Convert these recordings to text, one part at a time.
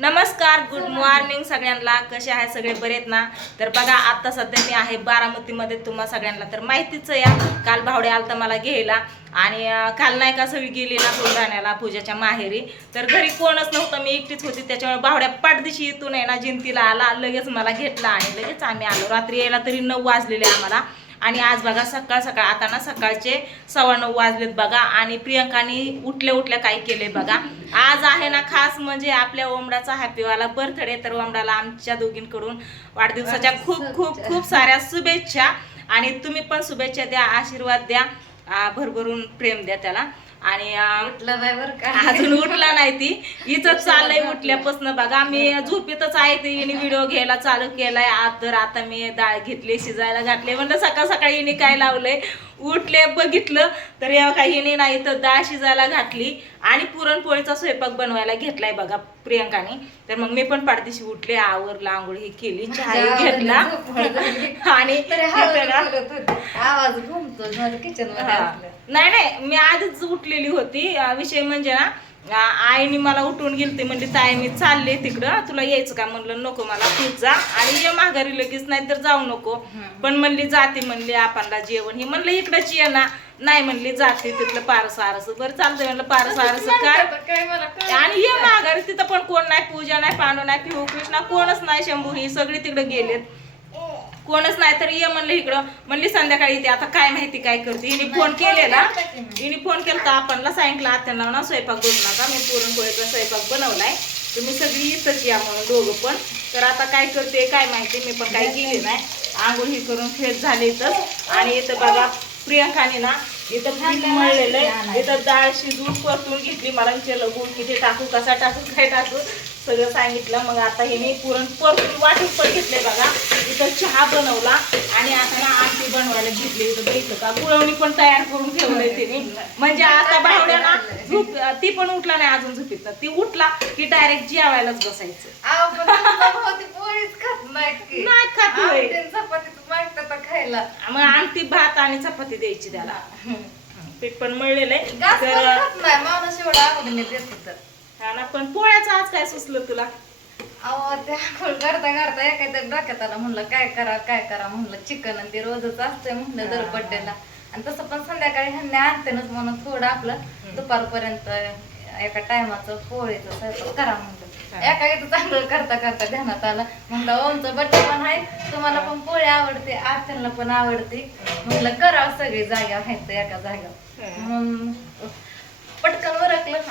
नमस्कार good morning सगळ्यांना. कसे आहे सगळे? बरेत ना? तर बघा आता सध्या मी आहे बारामतीमध्ये तुम्हा सगळ्यांना तर माहितीच आहे या. काल भावडे आलता मला घ्यायला. आणि काल नाही का सगळी गेली ना बुलढाण्याला पूजाच्या माहेरी. तर घरी कोणच नव्हतं मी एकटीच होती. त्याच्यामुळे भावड्या पाठदिशी इथून आहे ना जिंतीला आला. लगेच मला घेतला आणि लगेच आम्ही आलो. रात्री यायला तरी नऊ वाजलेले आम्हाला. आणि आज बघा सकाळ सकाळ आता ना सकाळचे सव्वा नऊ वाजलेत बघा आणि प्रियंकाने उठल्या उठल्या काय केले बघा. आज आहे ना खास म्हणजे आपल्या ओमडाचा हॅपीवाला बर्थडे तर ओमडाला आमच्या दोघींकडून वाढदिवसाच्या खूप खूप खूप साऱ्या शुभेच्छा आणि तुम्ही पण शुभेच्छा द्या आशीर्वाद द्या भरभरून प्रेम द्या त्याला. आणि उठलं नाही बरं का? अजून उठला नाही ती. इथं चाललंय उठल्यापासून बघा मी झोपेतच आहे ते हिने व्हिडिओ घ्यायला चालू केलाय. आज तर आता मी डाळ घेतली शिजायला घातले. म्हणलं सकाळ सकाळी हिने काय लावलंय? उठले बघितलं तर या काही हिने नाही तर डाळ शिजायला घातली आणि पुरणपोळीचा स्वयंपाक बनवायला घेतलाय बघा प्रियंकाने. तर मग मी पण पाडदिशी उठले आवरला आंघोळ ही केली चहा घेतला. आणि. नाही नाही मी आधीच उठलेली होती. विषय म्हणजे ना आईने मला उठवून गेलते म्हणजे ताई मी चालले तिकडं. तुला यायचं का? म्हणलं नको मला तूच जा आणि ये माघारी लगेच नाही तर जाऊ नको. पण म्हणली जाते म्हणली आपणला जेवण. हे म्हणलं इकडंच ये ना. नाही म्हणली जाते तिथलं पारस आरस. बरं चालतंय म्हणलं पारस आरस काय. आणि ये माघारी तिथं पण कोण नाही पूजा नाही पांडू नाही पिहू कृष्णा कोणच नाही शंभू ही सगळी तिकडे गेलेत. कोणच नाही तर ये म्हणलं इकडं. म्हणली संध्याकाळी येते. आता काय माहिती काय करते. हिने फोन केलेला हिने फोन केला तर आपणला सांगितलं आत्यांना ना स्वयंपाक बनवू नका. मी पुरणपोळीचा स्वयंपाक बनवलाय. तुम्ही सगळी इथंच या म्हणून दोघं पण. तर आता काय करते काय माहिती? मी पण काय केली नाही. आंघोळ ही करून फ्रेश झाले इथं आणि इथं बघा प्रियंकाने ना इथं पीठ मळलेलं आहे. इथं डाळ शिजवून परतून घेतली. मला विचारलं गुळ किती टाकू? कसा टाकू? काय टाकू? सगळं सांगितलं. मग आता हे मी पुरण परतून वाटून पण घेतले बघा. इथं चहा बनवला आणि आता ना आमटी बनवायला घेतली. इथं बघितलं का? गुळवणी पण तयार करून ठेवलंय तिने. म्हणजे आता बावड्या ना झोप ती पण उठला नाही अजून झोपीत. ती उठला की डायरेक्ट जेवायलाच बसायचं. नाही खात खायला. मग आमटी भात आणि चपाती द्यायची त्याला. पीठ पण मळलेलं आहे. हा ना पण पोळ्याचं आज काय सुचलं तुला? अहो त्या आंघोळ करता करता एखाद्या डोक्यात आलं म्हणलं काय करा काय करा? म्हणलं चिकन आणि ते रोजच असतंय म्हणलं दर बड्डेला आणि तसं पण संध्याकाळी ह्यांनी आणतेनच म्हणून थोडं आपलं दुपारपर्यंत एका टायमाचं पोळीचं स्वयंपाक करा म्हणलं. एका इथं चांगलं करता करता ध्यानात आलं. म्हणलं ओमचं बड्डे पण आहे तुम्हाला पण पोळी आवडते आत्यांना पण आवडते. म्हणलं करावं सगळी जाग्या आहेत एका जाग्यावर म्हणून पटकन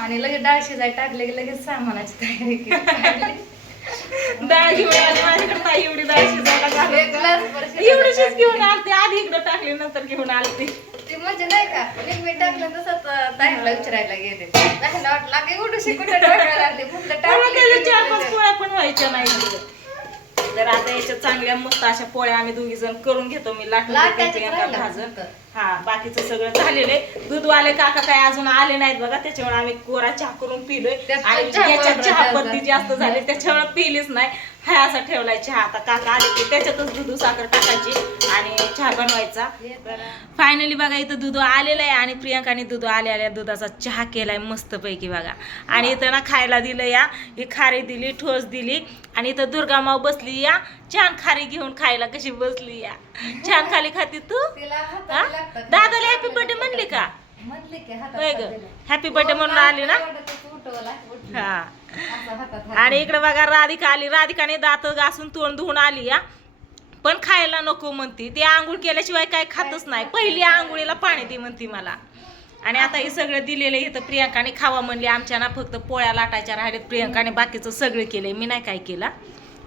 आणि लगेच डाळ शिजाय टाकले की लगेच सामानाची तयारी केली डाळ घेऊन आली माझ्याकडे ताई एवढी डाळ शिजायला एवढीशीच. घेऊन आलते आधी इकडं टाकली नंतर घेऊन आलते ती म्हणजे नाही का एक मी टाकलं तसंच ताईला विचारायला गेले ताईला वाटलं की एवढीशी कुठे टाकायला लागली म्हटलं मला टाकली त्याच्या की चार पाच. पोळ्या पण व्हायच्या नाही तर आता याच्या चांगल्या मस्त अशा पोळ्या आम्ही दोघी जण करून घेतो मी लाटून भाजून. हा बाकीचं सगळं झालेलं आहे दूधवाले काका काय अजून आले नाहीत बघा त्याच्यामुळे आम्ही कोरा चहा करून पिलोय आणि चहा याच्यात चहा जास्त. पत्ती जास्त झाली त्याच्यामुळे पिलीच नाही हा असा ठेवलाय चहा. आता काका आले की त्याच्यातच दूध साखर टाकायची आणि चहा बनवायचा. फायनली बघा इथं दूध आलेलं आहे आणि प्रियंकाने दूध आल्या आल्या दुधाचा चहा केलाय मस्त पैकी बघा. आणि इथं ना खायला दिलं या ही खारी दिली ठोस दिली. आणि इथं दुर्गा माव बसली या छान खारी घेऊन खायला कशी बसली या. छान खाली खाती तू. दादाला हॅपी बर्थडे म्हणली का? होय ग. हॅपी बर्थडे म्हणून आली ना. हा. आणि इकडे बघा राधिका आली. राधिकाने दात घासून तोंड धुवून आली या पण खायला नको म्हणती. ती आंघोळ केल्याशिवाय काय खातच नाही. पहिली आंघोळीला पाणी दे म्हणती मला. आणि आता हे सगळं दिलेलं इथं प्रियंकाने खावा म्हणली. आमच्या ना फक्त पोळ्या लाटायच्या राहिल्यात प्रियंकाने. बाकीचं सगळं केलंय. मी नाही काय केलं.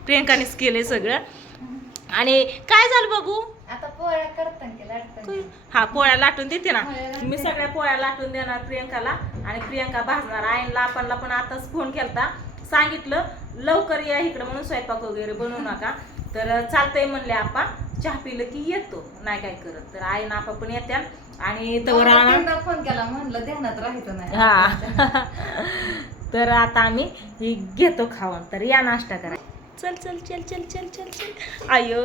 प्रियंकानेच केलंय सगळं. आणि काय झालं बघू? आता पोळ्या करताना? हा पोळ्या लाटून देते ना. मी सगळ्या पोळ्या लाटून देणार प्रियंकाला. आणि प्रियंका भाजणार. आईला आपणला पण आताच फोन केलता. सांगितलं लवकर या इकडं म्हणून स्वयंपाक वगैरे बनवू नका. तर चालतंय म्हणले आपा चहा पिलं की येतो. नाही काय करत. तर आई ना आपा पण येत्या. आणि तवर तीनदा फोन केला. म्हणलं ध्यानात राहायचं नाही. हा. तर आता आम्ही ही घेतो खाऊन. तर या नाश्ता करा. चल चल चल चल चल चल चल. अयो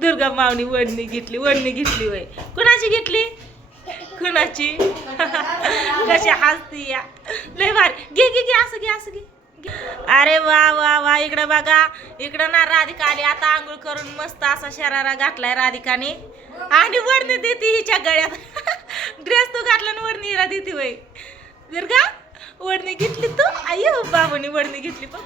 दुर्गा मावणी वडणी घेतली वडणी घेतली वय कुणाची घेतली? कुणाची? कशी हसती या. लय भारी. घे घे घे असं घे असं घे. अरे वा वा वा इकडे बघा. इकडं ना राधिका आली आता आंघोळ करून मस्त असा शरारा घातलाय राधिकाने. आणि वरणी देते हिच्या गळ्यात. ड्रेस तू घातला ना वरणी हिरा देते वय दुर्गा वडणी घेतली तू? अय्यो बाबांनी वरणी घेतली. बघ.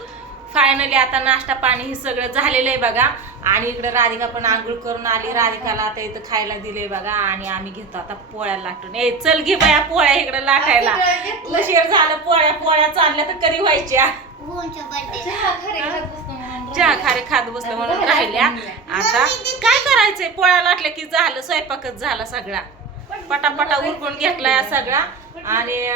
फायनली आता नाश्ता पाणी हे सगळं झालेलं आहे बघा. आणि इकडे राधिका पण आंघोळ करून आली. राधिकाला आता इथं खायला दिले बघा. आणि आम्ही घेतो आता पोळ्या लाटून. ए चल घे बाया पोळ्या इकडे लाटायला. उशीर झालं. पोळ्या पोळ्या चालल्या तर कधी व्हायच्या? चहा खारे खात बसलं म्हणून राहिल्या. आता काय करायचंय? पोळ्या लाटल्या की झालं स्वयंपाकच झाला सगळा. पटापटा उरकून घेतलाय सगळा. आणि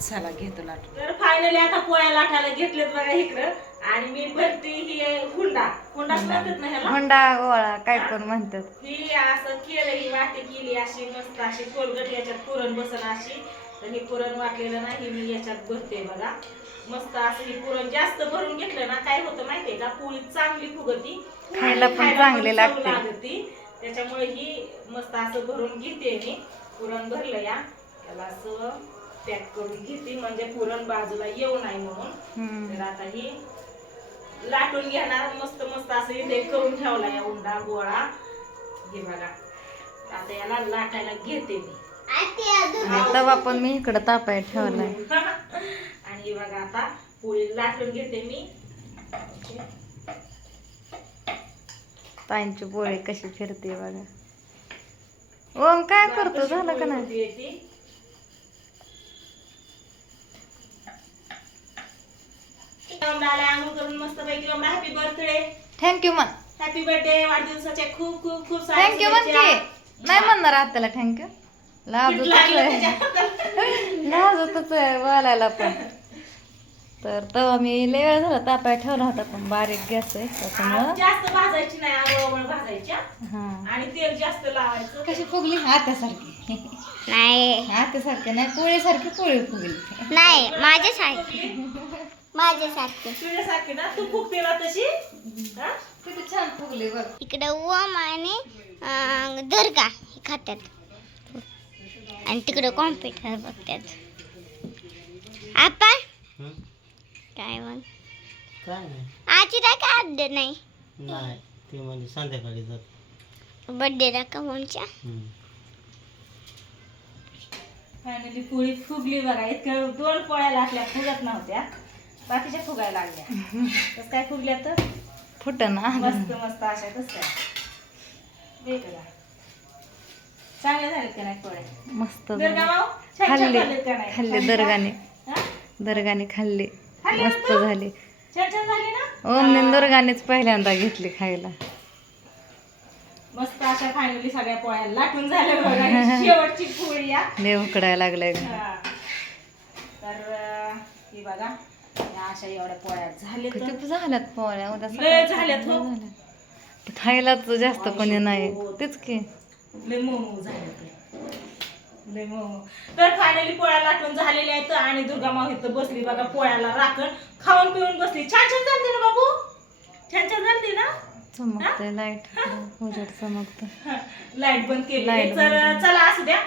चला घेतो लाटून तर फायनली आता पोळ्या लाटायला घेतलेत बघा इकडं. आणि मी भरती ही हुंडा. हुंडा म्हणतात ना ह्याला? हुंडा गोळा काय पण म्हणतात. ही असं केलं ही वाटी केली अशी मस्त अशी कोलगट याच्यात पुरण बसन अशी. तर हे पुरण वाटलेलं नाही मी याच्यात भरते बघा. मस्त असं ही पुरण जास्त भरून घेतलं ना काय होतं माहितीये का? पोळी चांगली फुगती. खायला पण खायला चांगली चव लागते. लागती. त्याच्यामुळे ही मस्त असं भरून घेते मी. पुरण भरलं या. त्याला असं पॅक करून घेते म्हणजे पुरण बाजूला येऊ नाही म्हणून. तर आता ही लाटून घेणार मस्त मस्त असं इथे करून ठेवला या उंडा गोळा. हे बघा आता याला लाटायला घेते मी. आणि तवा पण मी इकडं तापाय ठेवलाय. आणि हे बघा आता पोळी लाटून घेते मी. ताईंची पोळी कशी फिरते बघा. ओम काय करतो? झालं का नाही? येते आंघोळ करून मस्त पैकी हॅपी बर्थडे थँक्यू म्हण हॅपी बर्थडे वाढदिवसाच्या खूप खूप खूप साऱ्या थँक्यू म्हण शुभेच्छा. की नाही म्हणणार आत्याला थँक्यू पीठ लाजतच लागलं आहे. त्याच्यात. लाजतच आहे बोलायला पण. तर तेव्हा मी लय वेळ झाला तापाय ठेवला होता पण बारीक गॅस आहे त्याच्यामुळं. जास्त भाजायची नाही आवळ भाजायच्या. हा. आणि तेल जास्त लावायचं. कशी फुगली? आत्यासारखी. नाही. आत्यासारखी नाही पोळीसारखी पोळी फुगली. नाही माझ्यासारखे. माझ्यासारखे. तुझ्यासारखी ना? तू तशी? हा? किती छान फुगली बघ. इकडं ओम आणि अं, दुर्गा हे खात्यात. आणि तिकडं कॉम्प्युटर बघतात आपण? काय मग काय नाही. आजीला काय अर्ध नाही? नाही ते म्हणजे संध्याकाळी जात. बर्थडेला का ओमच्या फायनली पोळी फुगली बघा. इतकं दोन पोळ्या लाटल्या फुगत नव्हत्या. बाकीच्या फुगायला लागल्या. तस काय फुगल्या तर? फुट ना. मस्त मस्त अशा दे इकडं. चांगल्या झाल्यात का नाही पोळ्या? मस्त. दुर्गा माऊ छान छान खाल्ली. झालेत का नाही? खाल्ली दर्गाने. हा? दर्गाने खाल्ली. खाल्ली ना मस्त तू? झाली. छान छान झाली ना? ओमने दुर्गानेच पहिल्यांदा घेतली खायला. मस्त अशा फायनली सगळ्या पोळ्या. लाटून झाल्या बघा. ही शेवटची पोळी या देव उकडायला लागलाय. हा. तर अं, ही बघा. या अशा एवढ्या पोळ्या किती झाल्यात पोळ्या उद्या लय सकाळी झाल्यात हो. झाल्या. ते खायलाच जास्त कोणी नाही. तेच की. लय मोमो झाले ते. लय मोमो तर फायनली पोळ्या लाटून झालेल्या आहेत आणि दुर्गा माव इथं बसली. बघा पोळ्याला राखण खाऊन पिऊन बसली. छान छान झालते ना बाबू? छान छान झालते ना? चमकतंय लाइट उजेड चमकत लाइट बंद केली Light तर बंद. चला असू द्या.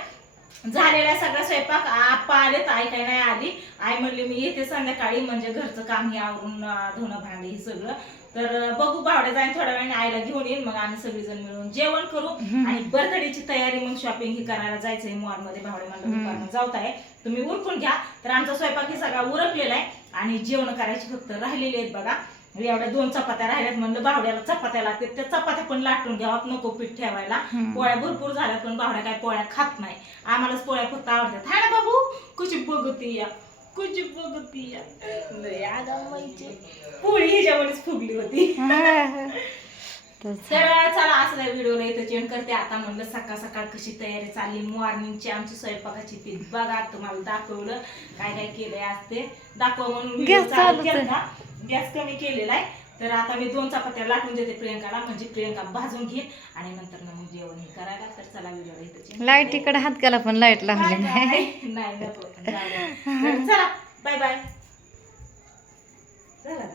झालेला सगळा स्वयंपाक आप्पा आलेत आई काय नाही आली. आई म्हणली मी येते संध्याकाळी म्हणजे घरचं काम हे आवरून धुणं भांडी हे सगळं. तर बघू भावड्या जाईन थोड्या वेळाने आईला घेऊन येईन मग आम्ही सगळेजण मिळून जेवण करू. आणि बर्थडेची तयारी मग शॉपिंग ही करायला जायचंय मॉलमध्ये भावड्या दुपारनं जाऊत आहे तुम्ही उरकून घ्या. तर आमचा स्वयंपाक ही सगळा उरकलेला आहे. आणि जेवण करायची फक्त राहिलेली आहेत बघा. एवढ्या दोन चपात्या राहिल्यात म्हणलं भावड्याला चपात्या लागतात त्या चपात्या पण लाटून घ्यावात नको पीठ ठेवायला. पोळ्या भरपूर झाल्यात पण भावड्या काय पोळ्या खात नाही. आम्हालाच पोळ्या फक्त आवडतात. हाय ना बाबू? कुची बघती या कुची बघती या. पोळी ह्याच्यावरच फुगली होती. तर चला असं व्हिडिओला इथं चेंज करते. आता म्हणलं सकाळ सकाळ कशी तयारी चालली. मॉर्निंगची आमची स्वयंपाकाची ती. बघा तुम्हाला दाखवलं. काय काय केलंय आज ते. दाखवा म्हणून व्हिडिओ चालू. केलता. गॅस कमी केलेला आहे. तर आता मी दोन चपात्या लाटून देते प्रियंकाला. म्हणजे प्रियंका भाजून घेईल आणि नंतर ना मग जेवण हे करायला. तर चला change लाइट. इकडे हात केला पण लाइट लागली नाही. चला बाय बाय चला